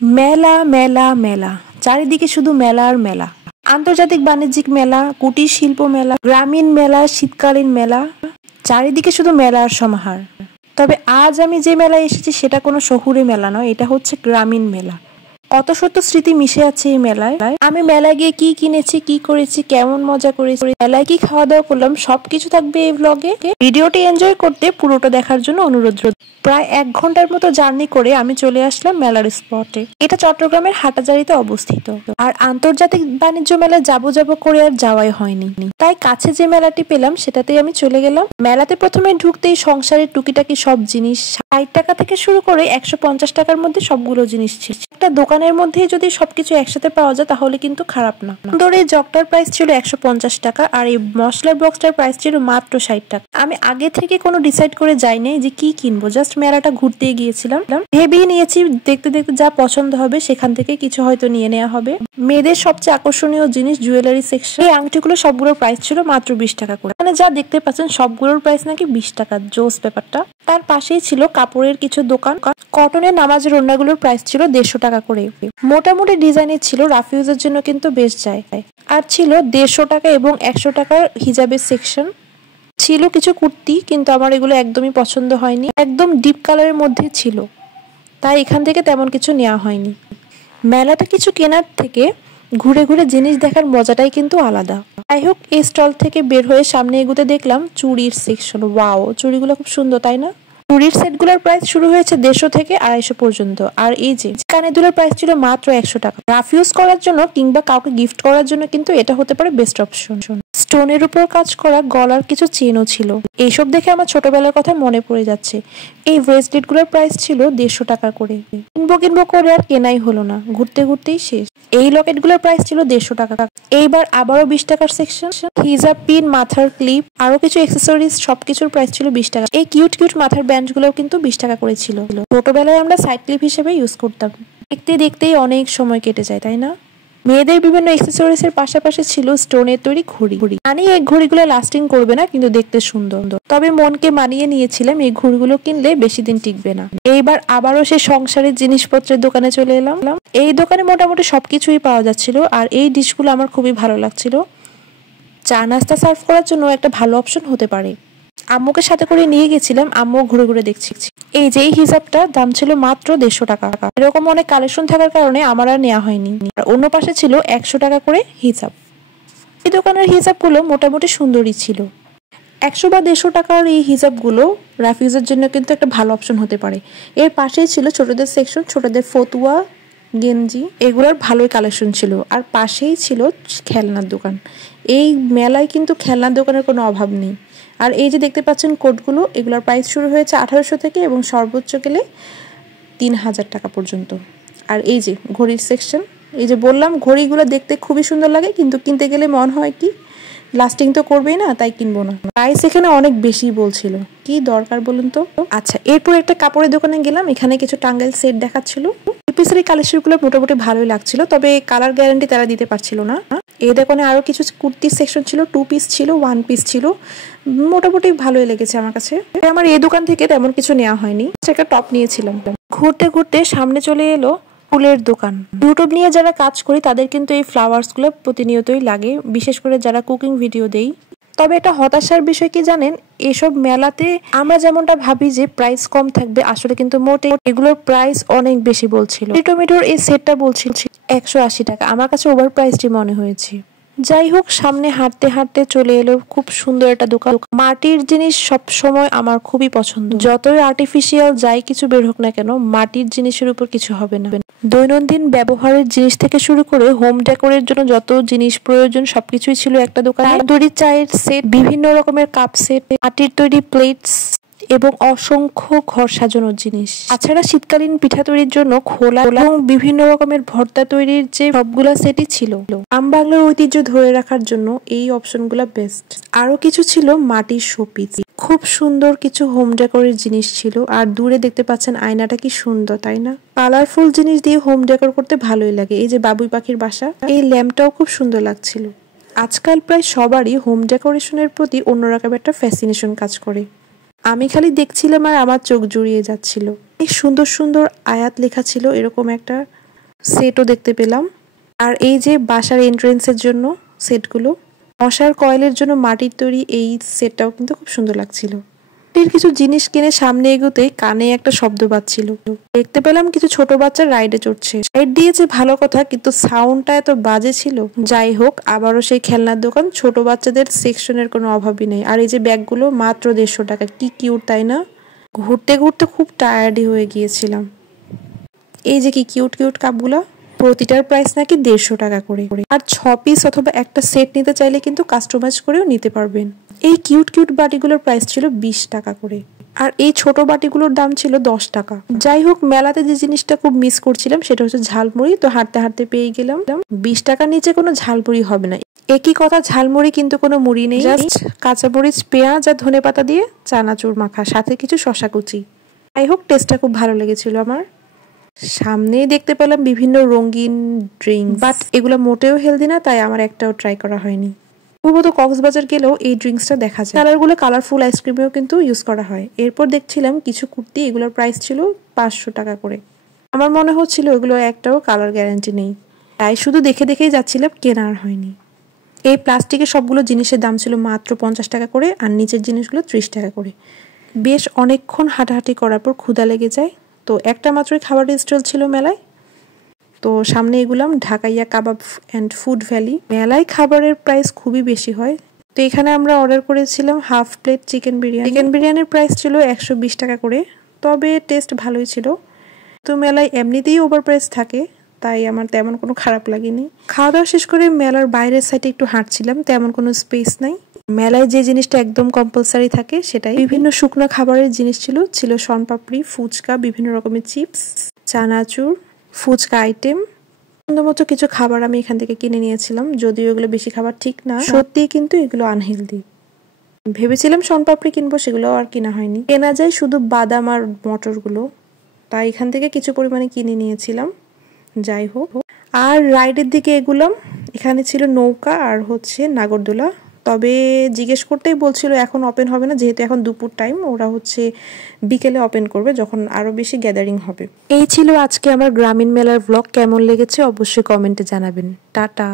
মেলা মেলা মেলা, চারিদিকে শুধু মেলা আর মেলা। আন্তর্জাতিক বাণিজ্যিক মেলা, কুটির শিল্প মেলা, গ্রামীণ মেলা, শীতকালীন মেলা, চারিদিকে শুধু মেলা আর সমাহার। তবে আজ আমি যে মেলায় এসেছি সেটা কোনো শহুরে মেলা নয়, এটা হচ্ছে গ্রামীণ মেলা। কত শত স্মৃতি মিশে আছে এই মেলায়। আমি মেলায় গিয়ে কি কিনেছি, কি করেছি, কেমন মজা করেছি, মেলায় কি খাওয়া দাওয়া করলাম, সবকিছু থাকবে এই ব্লগে। ভিডিওটি এনজয় করতে পুরোটা দেখার জন্য অনুরোধ। প্রায় 1 ঘন্টার মতো জার্নি করে আমি চলে আসলাম মেলার স্পটে। এটা চট্টগ্রামের হাটাজারিতে অবস্থিত। আর আন্তর্জাতিক বাণিজ্য মেলায় যাবো করে আর যাওয়াই হয়নি, তাই কাছে যে মেলাটি পেলাম সেটাতেই আমি চলে গেলাম। মেলাতে প্রথমে ঢুকতেই সংসারের টুকিটাকি সব জিনিস 60 টাকা থেকে শুরু করে 150 টাকার মধ্যে সবগুলো জিনিস ছিল। একটা দোকানের মধ্যে যদি সবকিছু একসাথে পাওয়া যায় তাহলে কিন্তু খারাপ না। ধরে এই জগটার প্রাইস ছিল 150 টাকা আর এই মশলার বক্সটার প্রাইস ছিল মাত্র 60 টাকা। আমি আগে থেকে কোনো ডিসাইড করে যাইনি যে কি কিনবো, জাস্ট মেলাটা ঘুরতে গিয়েছিলাম। ভেবেই নিয়েছি দেখতে দেখতে যা পছন্দ হবে সেখান থেকে কিছু হয়তো নিয়ে নেওয়া হবে। মেয়েদের সবচেয়ে আকর্ষণীয় জিনিস জুয়েলারি সেকশন। এই আংটিগুলো সবগুলোর প্রাইস ছিল মাত্র 20 টাকা করে। মানে যা দেখতে পাচ্ছেন সবগুলোর প্রাইস নাকি 20 টাকা, জোস ব্যাপারটা। তার পাশেই ছিল কাপড়ের কিছু দোকান। কটনের নামাজের ওড়নাগুলোর প্রাইস ছিল 150 টাকা করে। মোটামুটি ডিজাইনের ছিল, রাফ ইউজের জন্য কিন্তু বেশ যায়। আর ছিল 150 টাকা এবং 100 টাকার হিজাবের সেকশন। ছিল কিছু কুর্তি, কিন্তু আমার এগুলো একদমই পছন্দ হয়নি, একদম ডিপ কালারের মধ্যে ছিল, তাই এখান থেকে তেমন কিছু নেওয়া হয়নি। মেলাটা কিছু কেনার থেকে ঘুরে ঘুরে জিনিস দেখার মজাটাই কিন্তু আলাদা। যাই হোক, এই স্টল থেকে বের হয়ে সামনে এগুতে দেখলাম চুড়ির সেকশন। ওয়াও, চুড়িগুলো খুব সুন্দর, তাই না? চুড়ির সেটগুলোর প্রাইস শুরু হয়েছে 150 থেকে 250 পর্যন্ত। আর এই যে কানের দুলের প্রাইস ছিল মাত্র 100 টাকা। রাফ ইউজ করার জন্য কিংবা কাউকে গিফট করার জন্য কিন্তু এটা হতে পারে বেস্ট অপশন। স্টোনের উপর কাজ করা গলার কিছু চেনও ছিল। এইসব দেখে আমার ছোটবেলার কথা মনে পড়ে যাচ্ছে। এই ব্রেসলেট গুলোর প্রাইস ছিল 150 টাকা করে। কিনবো করে আর কেনাই হলো না, ঘুরতে ঘুরতেই শেষ। এই লকেট গুলোর প্রাইস ছিল 150 টাকা। এইবার আবারও 20 টাকার সেকশন। হিজাব পিন, মাথার ক্লিপ, আরো কিছু অ্যাক্সেসরিজ, সবকিছুর প্রাইস ছিল 20 টাকা। এই কিউট কিউট মাথার ব্যান্ড গুলো কিন্তু 20 টাকা করে ছিল। ছোটবেলায় আমরা সাইড ক্লিপ হিসেবে ইউজ করতাম। দেখতে দেখতেই অনেক সময় কেটে যায়, তাই না? মেয়েদের বিভিন্ন অ্যাক্সেসরিজ এর পাশাপাশি ছিল স্টোনের তৈরি ঘড়ি। জানি এই ঘড়িগুলো লাস্টিং করবে না, কিন্তু দেখতে সুন্দর। তবে মনকে মানিয়ে নিয়েছিলাম এই ঘড়িগুলো কিনলে বেশি দিন টিকবে না। এইবার আবারও সেই সংসারের জিনিসপত্রের দোকানে চলে এলাম। এই দোকানে মোটামুটি সবকিছুই পাওয়া যাচ্ছিল, আর এই ডিশগুলো আমার খুবই ভালো লাগছিল। চা নাস্তা সার্ভ করার জন্য একটা ভালো অপশন হতে পারে। আম্মুকে সাথে করে নিয়ে গেছিলাম, আম্মু ঘুরে ঘুরে দেখছি। এই যে এই হিসাবটা দাম ছিল মাত্র 150 টাকা। এরকম অনেক কালেকশন থাকার কারণে আমার আর নেওয়া হয়নি। আর অন্য পাশে ছিল 100 টাকা করে হিসাব। এই দোকানের হিসাবগুলো মোটামুটি সুন্দরই ছিল। 100 বা 150 টাকার এই হিসাবগুলো রাফিউজের জন্য কিন্তু একটা ভালো অপশন হতে পারে। এর পাশেই ছিল ছোটদের সেকশন, ছোটদের ফতুয়া, গেঞ্জি, এগুলোর ভালোই কালেকশন ছিল। আর পাশেই ছিল খেলনার দোকান। এই মেলায় কিন্তু খেলনার দোকানের কোনো অভাব নেই। আর এই যে দেখতে পাচ্ছেন কোটগুলো, এগুলোর প্রাইস শুরু হয়েছে 1800 থেকে এবং সর্বোচ্চ গেলে 3000 টাকা পর্যন্ত। আর এই যে ঘড়ির সেকশন, এই যে বললাম ঘড়িগুলো দেখতে খুবই সুন্দর লাগে, কিন্তু কিনতে গেলে মন হয় কি লাস্টিং তো করবেই না, তাই কিনবো না। প্রাইস এখানে অনেক বেশি বলছিল, কি দরকার বলুন তো। আচ্ছা, এরপর একটা কাপড়ের দোকানে গেলাম। এখানে কিছু টাঙ্গাইল সেট দেখাচ্ছিল। পিসের কালেকশনগুলো মোটামুটি ভালোই লাগছিল, তবে কালার গ্যারান্টি তারা দিতে পারছিল না। এই দোকানে আরো কিছু কুর্তির সেকশন ছিল, 2 পিস ছিল, 1 পিস ছিল, মোটামুটি ভালোই লেগেছে আমার কাছে। আমার এই দোকান থেকে তেমন কিছু নেওয়া হয়নি, একটা টপ নিয়েছিলাম। ঘুরতে ঘুরতে সামনে চলে এলো ফুলের দোকান। ইউটিউব নিয়ে যারা কাজ করি তাদের কিন্তু এই ফ্লাওয়ার্স গুলো প্রতিনিয়তই লাগে, বিশেষ করে যারা কুকিং ভিডিও দেই। তবে এটা হতাশার বিষয় কি জানেন, এসব মেলাতে আমরা যেমনটা ভাবি যে প্রাইস কম থাকবে, আসলে কিন্তু মোটে এগুলোর প্রাইস অনেক বেশি বলছিল। টমেটোর এই সেটটা বলছিল 180 টাকা। আমার কাছে ওভার প্রাইসটি মনে হয়েছে। যাই হোক, সামনে হাঁটতে হাঁটতে চলে এলো খুব সুন্দর একটা দোকান। মাটির জিনিস সব সময় আমার খুবই পছন্দ। যতই আর্টিফিশিয়াল যাই কিছু বের হোক না কেন, মাটির জিনিসের উপর কিছু হবে না। দৈনন্দিন ব্যবহারের জিনিস থেকে শুরু করে হোম ডেকোরের জন্য যত জিনিস প্রয়োজন সবকিছুই ছিল একটা দোকানে। তৈরি চায়ের সেট, বিভিন্ন রকমের কাপ সেট, মাটির তৈরি প্লেটস এবং অসংখ্য ঘর সাজানোর জিনিস। তাছাড়া শীতকালীন পিঠা তৈরির জন্য খোলা এবং বিভিন্ন রকমের ভর্তা তৈরির যে সবগুলা সেটই ছিল। বাংলার ঐতিহ্য ধরে রাখার জন্য এই অপশনগুলো বেস্ট। আরো কিছু ছিল মাটির শোপিস, খুব সুন্দর কিছু হোম ডেকোরের জিনিস ছিল। আর দূরে দেখতে পাচ্ছেন আয়নাটা কি সুন্দর, তাই না? কালারফুল জিনিস দিয়ে হোম ডেকোর করতে ভালোই লাগে। এই যে বাবুই পাখির বাসা, এই ল্যাম্পটাও খুব সুন্দর লাগছিল। আজকাল প্রায় সবারই হোম ডেকোরেশনের প্রতি অন্যরকম একটা ফ্যাসিনেশন কাজ করে। আমি খালি দেখছিলাম আর আমার চোখ জুড়িয়ে যাচ্ছিল। এই সুন্দর সুন্দর আয়াত লেখা ছিল এরকম একটা সেটও দেখতে পেলাম। আর এই যে বাসার এন্ট্রেন্সের জন্য সেটগুলো, মশার কয়েলের জন্য মাটির তৈরি এই সেটটাও কিন্তু খুব সুন্দর লাগছিল। কিছু জিনিস কিনে সামনে এগোতেই কানে একটা শব্দ পাচ্ছিল। দেখতে পেলাম কিছু ছোট বাচ্চা রাইডে চড়ছে। রাইড দিয়েছে ভালো কথা, কিন্তু সাউন্ডটা এত বাজে ছিল। যাই হোক, আবারও সেই খেলনার দোকান। ছোট বাচ্চাদের সেকশনের কোনো অভাবই নেই। আর এই যে ব্যাগগুলো মাত্র 150 টাকা, কি কিউট তাই না? ঘুরতে ঘুরতে খুব টায়ার্ডই হয়ে গিয়েছিলাম। এই যে কি কিউট কিউট কাপগুলো, প্রতিটার প্রাইস নাকি 150 টাকা করে। আর 6 পিস অথবা একটা সেট নিতে চাইলে কিন্তু কাস্টমাইজ করেও নিতে পারবেন। এই কিউট কিউট বাটিগুলোর প্রাইস ছিল 20 টাকা করে, আর এই ছোট বাটিগুলোর দাম ছিল 10 টাকা। যাই হোক, মেলাতে যে জিনিসটা খুব মিস করছিলাম সেটা হচ্ছে ঝালমুড়ি। তো হাঁটতে হাঁটতে পেয়ে গেলাম। 20 টাকার নিচে কোনো ঝালমুড়ি হবে না। একই কথা, ঝালমুড়ি কিন্তু কোনো মুড়ি নেই, জাস্ট কাঁচামরিচ, পেঁয়াজ আর ধনেপাতা দিয়ে চানাচুর মাখা, সাথে কিছু শশা কুচি। যাই হোক, টেস্টটা খুব ভালো লেগেছিল আমার। সামনেই দেখতে পেলাম বিভিন্ন রঙিন ড্রিঙ্ক, বাট এগুলো মোটেও হেলদি না, তাই আমার একটাও ট্রাই করা হয়নি। সম্ভবত কক্সবাজার গেলেও এই ড্রিঙ্কসটা দেখা যায়। কালারগুলো কালারফুল আইসক্রিমেও কিন্তু ইউজ করা হয়। এরপর দেখছিলাম কিছু কুর্তি, এগুলোর প্রাইস ছিল 500 টাকা করে। আমার মনে হচ্ছিল এগুলো একটাও কালার গ্যারান্টি নেই, তাই শুধু দেখে দেখেই যাচ্ছিলাম, কেনা আর হয়নি। এই প্লাস্টিকের সবগুলো জিনিসের দাম ছিল মাত্র 50 টাকা করে, আর নিচের জিনিসগুলো 30 টাকা করে। বেশ অনেকক্ষণ হাঁটাহাঁটি করার পর ক্ষুধা লেগে যায়। তো একটা মাত্রই খাবারের স্টল ছিল মেলায়, তো সামনে এগুলাম ঢাকাইয়া কাবাব অ্যান্ড ফুড ভ্যালি। মেলায় খাবারের প্রাইস খুবই বেশি হয়। তো এখানে আমরা অর্ডার করেছিলাম half plate chicken biryani. Chicken বিরিয়ানির প্রাইস ছিল 120 টাকা করে, তবে টেস্ট ভালোই ছিল। তো মেলায় এমনিতেই ওভার প্রাইস থাকে, তাই আমার তেমন কোনো খারাপ লাগেনি। খাওয়া দাওয়া শেষ করে মেলার বাইরের সাইডে একটু হাঁটছিলাম, তেমন কোনো স্পেস নাই। মেলায় যে জিনিসটা একদম কম্পালসারি থাকে সেটাই, বিভিন্ন শুকনো খাবারের জিনিস ছিল শনপাপড়ি, ফুচকা, বিভিন্ন রকমের চিপস, চানাচুর, ফুচকা আইটেম। মতো কিছু খাবার আমি এখান থেকে কিনে নিয়েছিলাম, যদিও এগুলো বেশি খাবার ঠিক না, সত্যি কিন্তু এগুলো আনহেলদি। ভেবেছিলাম শনপাপড়ি কিনবো, সেগুলো আর কিনা হয়নি। কেনা যায় শুধু বাদাম আর মটরগুলো, তাই এখান থেকে কিছু পরিমাণে কিনে নিয়েছিলাম। যাই হোক, আর রাইডের দিকে এগুলাম। এখানে ছিল নৌকা আর হচ্ছে নাগরদোলা। তবে জিজ্ঞেস করতেই বলছিল এখন ওপেন হবে না, যেহেতু এখন দুপুর টাইম, ওরা হচ্ছে বিকেলে ওপেন করবে যখন আরো বেশি গ্যাদারিং হবে। এই ছিল আজকে আমার গ্রামীণ মেলার ব্লগ। কেমন লেগেছে অবশ্যই কমেন্টে জানাবেন। টাটা।